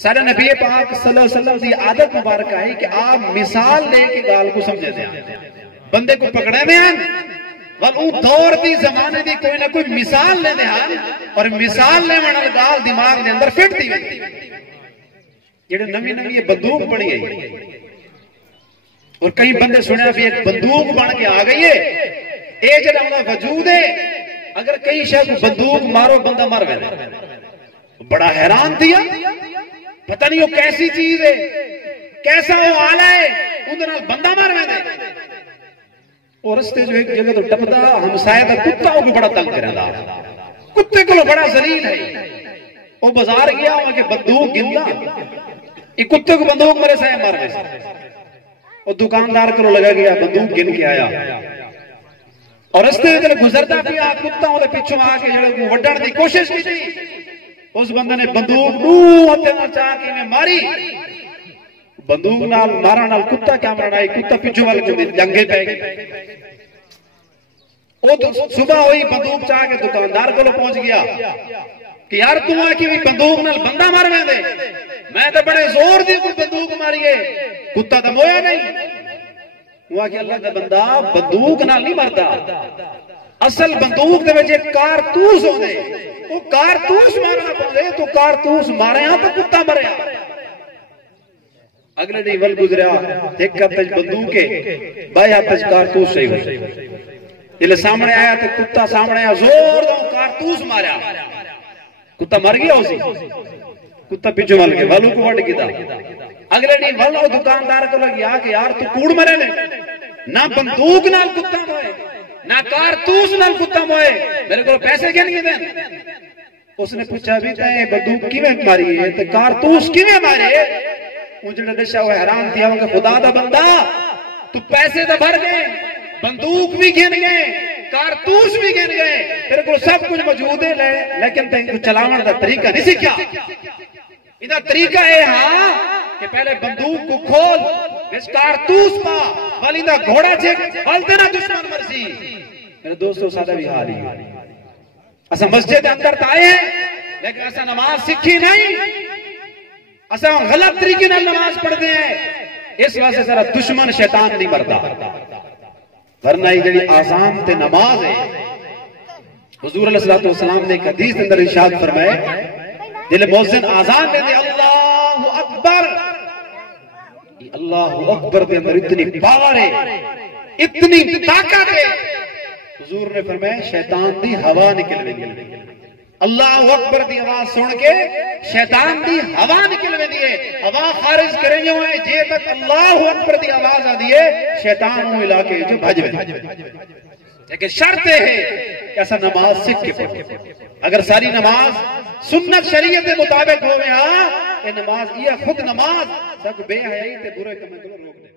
सारे नबी पाक सल्लल्लाहु अलैहि वसल्लम की आदत मुबारक है कि आप मिसाल लेके गाल को समझे दे बंदे को पकड़े दे वो दौर की जमाने की कोई ना कोई मिसाल लेते हैं और मिसाल लेने वाला गाल दिमाग के अंदर फिट दी गई जेडे नवी नवी बंदूक बनी गई और कई बंदे सुने भी एक बंदूक बन के आ गई है ये जरा वजूद है अगर कई शायद बंदूक मारो बंदा मर गया बड़ा हैरान दिया पता नहीं वो कैसी चीज है कैसा वो आला है उधर बंदा मर गया और रस्ते जो एक जगह तो टपदा हमसाया का कुत्ता वो बड़ा तंग करेगा कुत्ते को बड़ा जलील है वो बाजार गया वहां के बंदूक गिनदा एक कुत्ते को बंदूक मेरे साया मार गए और दुकानदार को लगा गया बंदूक गिन के आया और रस्ते में गुजरता पिया कुत्ता वो पिछू आके जो वड्डण की कोशिश की उस बंदे ने बंदूक हथे चाह के मारी बंदूक नाल मारन नाल कुत्ता क्या मरना है कुत्ता पिछू वाले जंगे पै गए वो तो सुबह हुई बंदूक चाह के दुकानदार को पहुंच गया कि यार तू आके भी बंदूक नाल बंदा मार दे मैं तो बड़े जोर दी कोई बंदूक मारिए कुत्ता तो मोया नहीं वो आके अल्लाह का बंदा बंदूक नाल नहीं मरता असल बंदूक दे विच कारतूस होंदे वो कारतूस मारना पौंदे तो कारतूस मारे तो कुत्ता मरे अगले दिन वल गुजरिया एक हाथ बंदूक है बाएं हाथ कारतूस सही हो जिले सामने आया तो कुत्ता सामने आया जोर दो कारतूस मारा कुत्ता मर गया उसी कुत्ता पीछे मल के वालू को वट किया अगले दिन वालो दुकानदार को लग गया कि यार तू कूड़ मरे ने ना बंदूक नाल कुत्ता मोए ना कारतूस नाल कुत्ता मोए मेरे को पैसे क्या नहीं दे उसने पूछा भी तैं बंदूक किवें मारी है ते कारतूस किवें मारे उजड़ा दशा वो हैरान थी कि खुदा दा बंदा तू पैसे तो भर गए बंदूक भी गिन गए कारतूस भी गिन गए तेरे को सब कुछ मौजूद है लेकिन तेन चलावन का तरीका नहीं सीखा इदा तरीका है हाँ कि पहले बंदूक को खोल इस कारतूस पा वाली दा घोड़ा चेक हल तेरा दुश्मन मर्जी मेरे दोस्तों सादा भी हाल ही असा मस्जिद अंदर आए हैं लेकिन असा नमाज सीखी नहीं असा गलत तरीके नाल नमाज पढ़ते हैं इस वास्ते सारा दुश्मन शैतान नहीं मरता वरना ये जड़ी आसान ते नमाज है हुजूर अलैहिस्सलातु वस्सलाम ने एक हदीस अंदर इरशाद फरमाया जिले मुअज्जिन आजान देते अल्लाहु अकबर के अंदर इतनी पावर है इतनी ताकत है हुजूर ने फरमाया शैतान दी हवा निकल अल्लाह अकबर की आवाज सुन के शैतान की हवा निकल वेंदी है हवा खारिज करेंगे है जे तक अल्लाह अकबर की आवाज आती है शैतान इलाके जो भज लेकिन शर्त है कि ऐसा नमाज सीख के पढ़ो अगर सारी नमाज सुन्नत शरीयत के मुताबिक हो ये नमाज ये खुद नमाज सब बेहयाई ते बुरे काम को रोक दे।